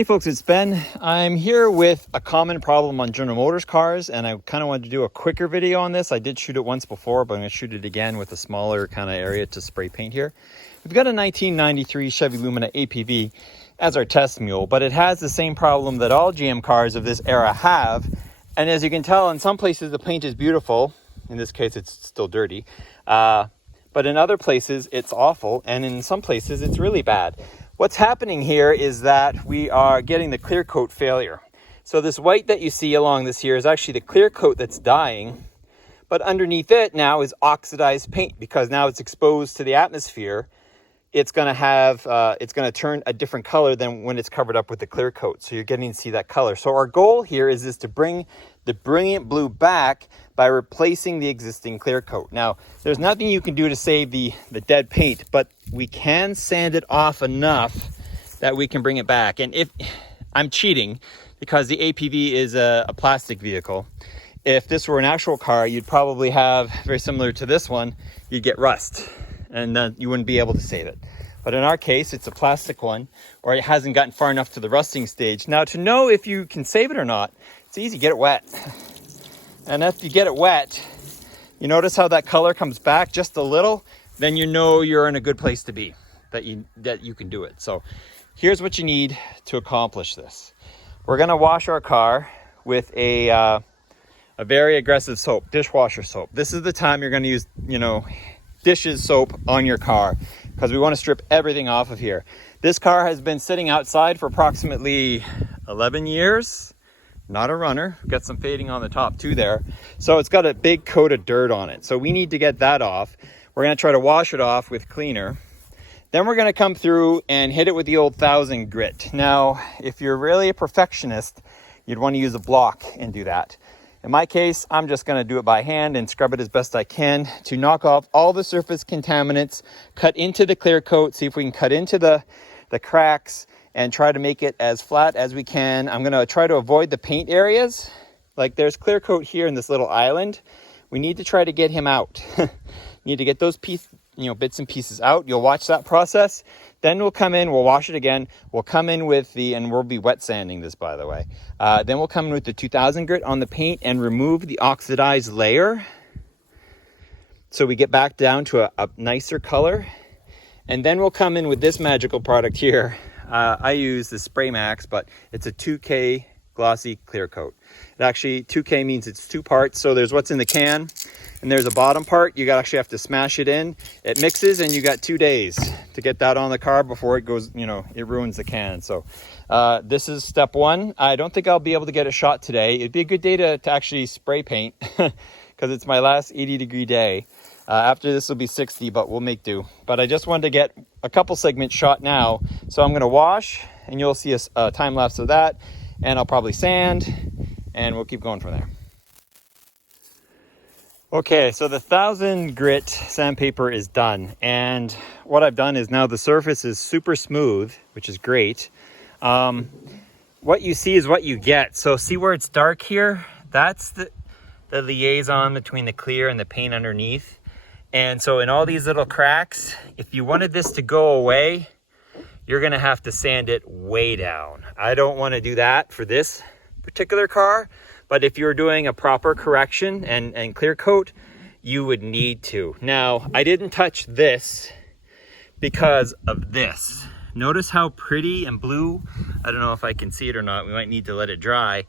Hey folks, it's Ben. I'm here with a common problem on General Motors cars, and I kind of wanted to do a quicker video on this. I did shoot it once before, but I'm going to shoot it again with a smaller kind of area to spray paint here. We've got a 1993 Chevy Lumina APV as our test mule, but it has the same problem that all GM cars of this era have. And as you can tell, in some places the paint is beautiful. In this case, it's still dirty. But in other places, it's awful, and in some places, it's really bad. What's happening here is that we are getting the clear coat failure. So this white that you see along this here is actually the clear coat that's dying, but underneath it now is oxidized paint, because now it's exposed to the atmosphere. It's going to turn a different color than when it's covered up with the clear coat. So you're getting to see that color. So our goal here is to bring the brilliant blue back by replacing the existing clear coat. Now, there's nothing you can do to save the dead paint, but we can sand it off enough that we can bring it back. And if I'm cheating, because the APV is a plastic vehicle, if this were an actual car, you'd probably have, very similar to this one, you'd get rust, and then you wouldn't be able to save it. But in our case, it's a plastic one, or it hasn't gotten far enough to the rusting stage. Now, to know if you can save it or not, it's easy. Get it wet. And if you get it wet, you notice how that color comes back just a little, then you know you're in a good place to be, that you can do it. So here's what you need to accomplish this. We're gonna wash our car with a very aggressive soap, dishwasher soap. This is the time you're gonna use, dishes soap on your car, because we want to strip everything off of here. This car has been sitting outside for approximately 11 years. Not a runner. We've got some fading on the top too there. So it's got a big coat of dirt on it. So we need to get that off. We're going to try to wash it off with cleaner. Then we're going to come through and hit it with the old 1000 grit. Now, if you're really a perfectionist, you'd want to use a block and do that. In my case, I'm just going to do it by hand and scrub it as best I can to knock off all the surface contaminants, cut into the clear coat, see if we can cut into the cracks, and try to make it as flat as we can. I'm going to try to avoid the paint areas. Like there's clear coat here in this little island. We need to try to get him out. Need to get those bits and pieces out. You'll watch that process. Then we'll come in, we'll wash it again. We'll come in with and we'll be wet sanding this, by the way. Then we'll come in with the 2000 grit on the paint and remove the oxidized layer, so we get back down to a nicer color. And then we'll come in with this magical product here. I use the Spray Max, but it's a 2K glossy clear coat. It actually, 2K means it's two parts. So there's what's in the can, and there's a bottom part. You actually have to smash it in. It mixes, and you got 2 days to get that on the car before it goes, it ruins the can. So this is step one. I don't think I'll be able to get a shot today. It'd be a good day to actually spray paint because it's my last 80-degree day. After this will be 60, but we'll make do. But I just wanted to get a couple segments shot now. So I'm going to wash, and you'll see a time lapse of that. And I'll probably sand, and we'll keep going from there. Okay, so the 1000 grit sandpaper is done. And what I've done is now the surface is super smooth, which is great. What you see is what you get. So see where it's dark here? That's the liaison between the clear and the paint underneath. And so in all these little cracks, if you wanted this to go away, you're going to have to sand it way down. I don't want to do that for this particular car, but if you're doing a proper correction and clear coat, you would need to. Now, I didn't touch this because of this. Notice how pretty and blue. I don't know if I can see it or not. We might need to let it dry.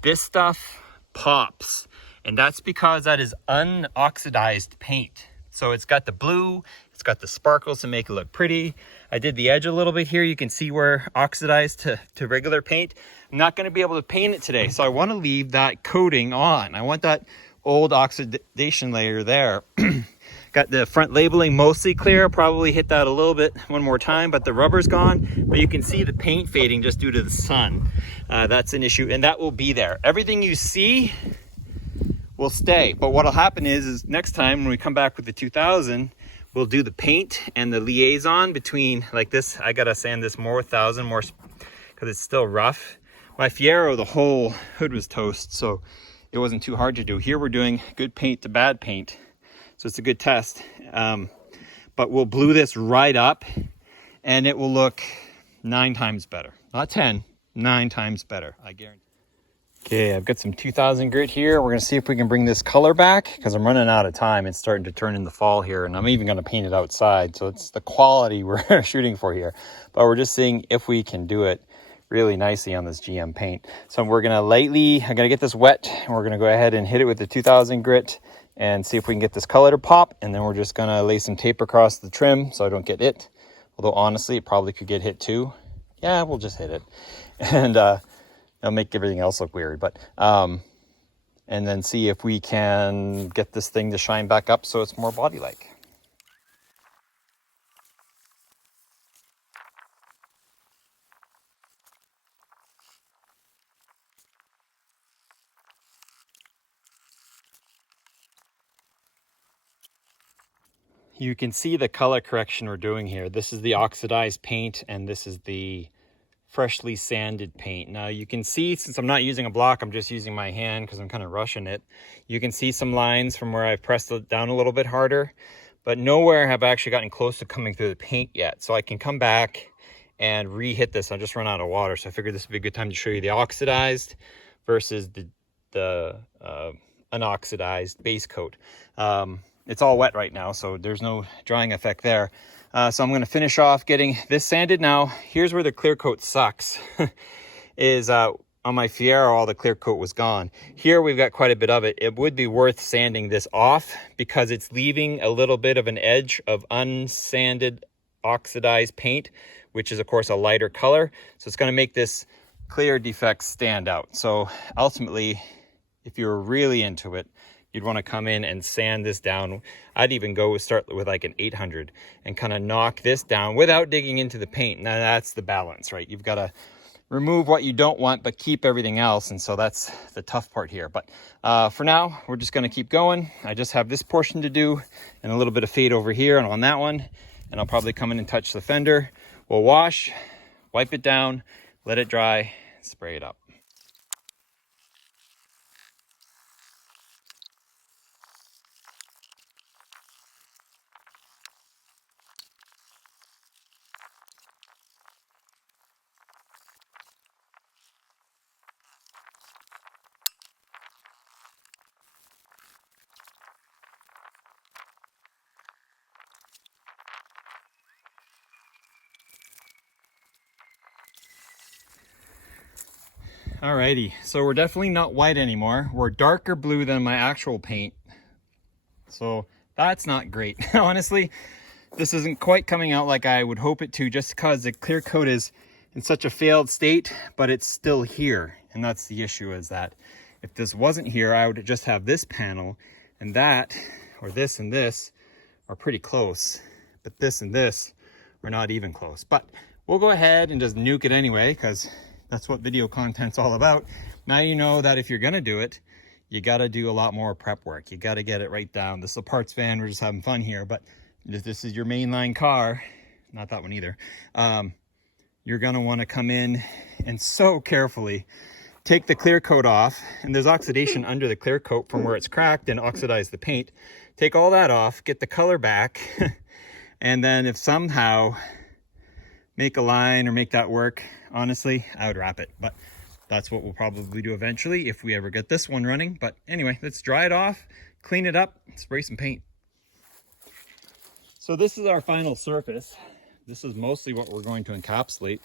This stuff pops. And that's because that is unoxidized paint. So it's got the blue, it's got the sparkles to make it look pretty. I did the edge a little bit here. You can see where oxidized to regular paint. I'm not going to be able to paint it today, so I want to leave that coating on. I want that old oxidation layer there. Got the front labeling mostly clear. Probably hit that a little bit one more time, but the rubber's gone. But you can see the paint fading just due to the sun. That's an issue, and that will be there. Everything you see will stay, but what'll happen is next time when we come back with the 2000, we'll do the paint and the liaison between, like this. I gotta sand this more, 1000 more, because it's still rough. My Fiero, the whole hood was toast, so it wasn't too hard to do. Here we're doing good paint to bad paint, so it's a good test. But we'll blue this right up, and it will look 9 times better. Not 10, 9 times better, I guarantee. Okay, I've got some 2000 grit here. We're gonna see if we can bring this color back because I'm running out of time. It's starting to turn into fall here, and I'm even gonna paint it outside. So it's the quality we're shooting for here. But we're just seeing if we can do it really nicely on this GM paint. So I'm gonna get this wet, and we're gonna go ahead and hit it with the 2000 grit and see if we can get this color to pop. And then we're just gonna lay some tape across the trim so I don't get hit. Although honestly, it probably could get hit too. Yeah, we'll just hit it. And it'll make everything else look weird, but and then see if we can get this thing to shine back up so it's more body-like. You can see the color correction we're doing here. This is the oxidized paint, and this is the freshly sanded paint. Now you can see, since I'm not using a block, I'm just using my hand because I'm kind of rushing it. You can see some lines from where I've pressed it down a little bit harder, but nowhere have I actually gotten close to coming through the paint yet. So I can come back and re-hit this. I just run out of water, so I figured this would be a good time to show you the oxidized versus the unoxidized base coat. It's all wet right now, so there's no drying effect there. So I'm going to finish off getting this sanded. Now, here's where the clear coat sucks, is on my Fiero, all the clear coat was gone. Here, we've got quite a bit of it. It would be worth sanding this off because it's leaving a little bit of an edge of unsanded oxidized paint, which is, of course, a lighter color. So it's going to make this clear defect stand out. So ultimately, if you're really into it, you'd want to come in and sand this down. I'd even start with like an 800 and kind of knock this down without digging into the paint. Now that's the balance, right? You've got to remove what you don't want, but keep everything else. And so that's the tough part here. But for now, we're just going to keep going. I just have this portion to do and a little bit of fade over here and on that one. And I'll probably come in and touch the fender. We'll wash, wipe it down, let it dry, spray it up. Alrighty, so we're definitely not white anymore. We're darker blue than my actual paint. So that's not great. Honestly, this isn't quite coming out like I would hope it to, just because the clear coat is in such a failed state, but it's still here. And that's the issue, is that if this wasn't here, I would just have this panel, and that, or this and this, are pretty close. But this and this are not even close. But we'll go ahead and just nuke it anyway, because that's what video content's all about. Now you know that if you're gonna do it, you gotta do a lot more prep work. You gotta get it right down. This is a parts van, we're just having fun here, but if this is your mainline car, not that one either, you're gonna wanna come in and so carefully take the clear coat off, and there's oxidation under the clear coat from where it's cracked and oxidized the paint. Take all that off, get the color back, and then if somehow make a line or make that work, honestly, I would wrap it. But that's what we'll probably do eventually if we ever get this one running. But anyway, let's dry it off, clean it up, spray some paint. So this is our final surface. This is mostly what we're going to encapsulate,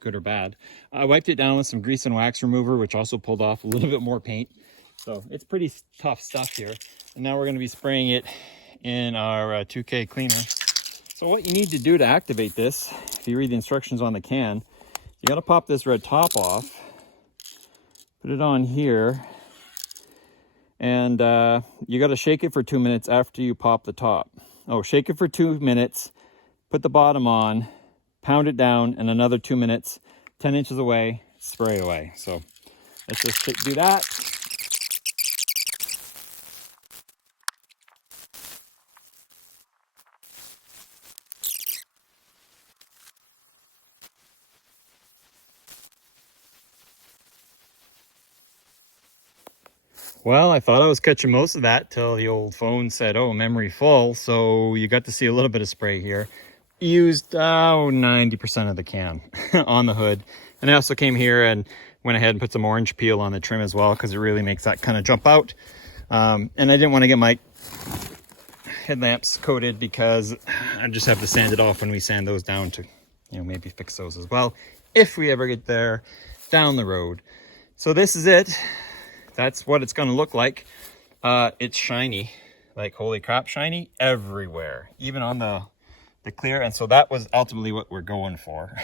good or bad. I wiped it down with some grease and wax remover, which also pulled off a little bit more paint. So it's pretty tough stuff here. And now we're going to be spraying it in our 2K cleaner. So what you need to do to activate this, if you read the instructions on the can, you got to pop this red top off, put it on here, and you got to shake it for 2 minutes after you pop the top. Oh, shake it for 2 minutes, put the bottom on, pound it down, and another 2 minutes, 10 inches away, spray away. So let's just do that. Well, I thought I was catching most of that till the old phone said, oh, memory full. So you got to see a little bit of spray here. used 90% of the can on the hood. And I also came here and went ahead and put some orange peel on the trim as well, because it really makes that kind of jump out. And I didn't want to get my headlamps coated because I just have to sand it off when we sand those down to, you know, maybe fix those as well if we ever get there down the road. So this is it. That's what it's going to look like. It's shiny, like holy crap shiny everywhere, even on the clear. And so that was ultimately what we're going for.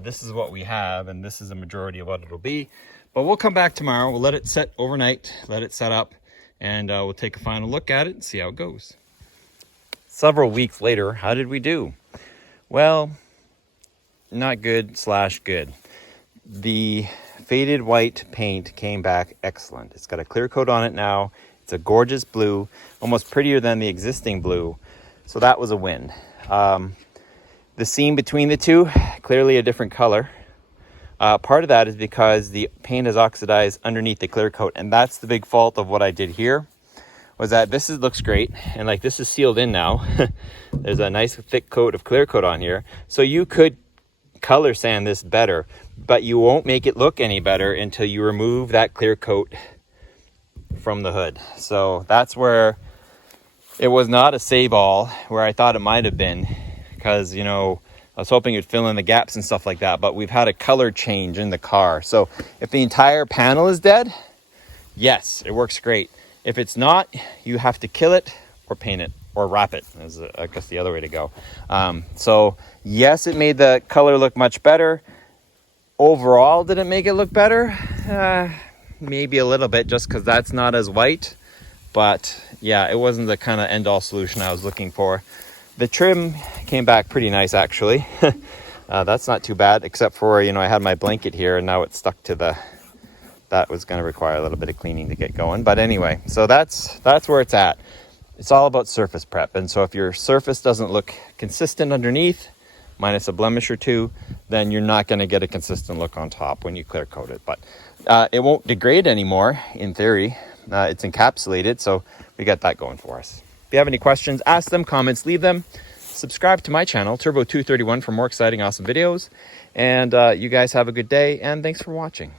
This is what we have, and this is the majority of what it'll be. But we'll come back tomorrow. We'll let it set overnight, let it set up, and we'll take a final look at it and see how it goes. Several weeks later, how did we do? Well, not good / good. The faded white paint came back excellent. It's got a clear coat on it now. It's a gorgeous blue, almost prettier than the existing blue. So that was a win. The seam between the two, clearly a different color. Part of that is because the paint is oxidized underneath the clear coat, and that's the big fault of what I did here, was that this looks great, and like this is sealed in now. There's a nice thick coat of clear coat on here. So you could color sand this better, but you won't make it look any better until you remove that clear coat from the hood. So that's where it was not a save all where I thought it might have been, because, you know, I was hoping it'd fill in the gaps and stuff like that, but we've had a color change in the car. So if the entire panel is dead, yes, it works great. If it's not, you have to kill it or paint it or wrap it, is I guess the other way to go. So yes, it made the color look much better. Overall, did it make it look better? Maybe a little bit, just because that's not as white. But yeah, it wasn't the kind of end-all solution I was looking for. The trim came back pretty nice, actually. That's not too bad, except for, you know, I had my blanket here and now it's stuck to the... That was going to require a little bit of cleaning to get going. But anyway, so that's where it's at. It's all about surface prep. And so if your surface doesn't look consistent underneath, minus a blemish or two, then you're not going to get a consistent look on top when you clear coat it. But it won't degrade anymore, in theory. It's encapsulated, so we got that going for us. If you have any questions, ask them, comments, leave them. Subscribe to my channel, Turbo231, for more exciting, awesome videos. And you guys have a good day, and thanks for watching.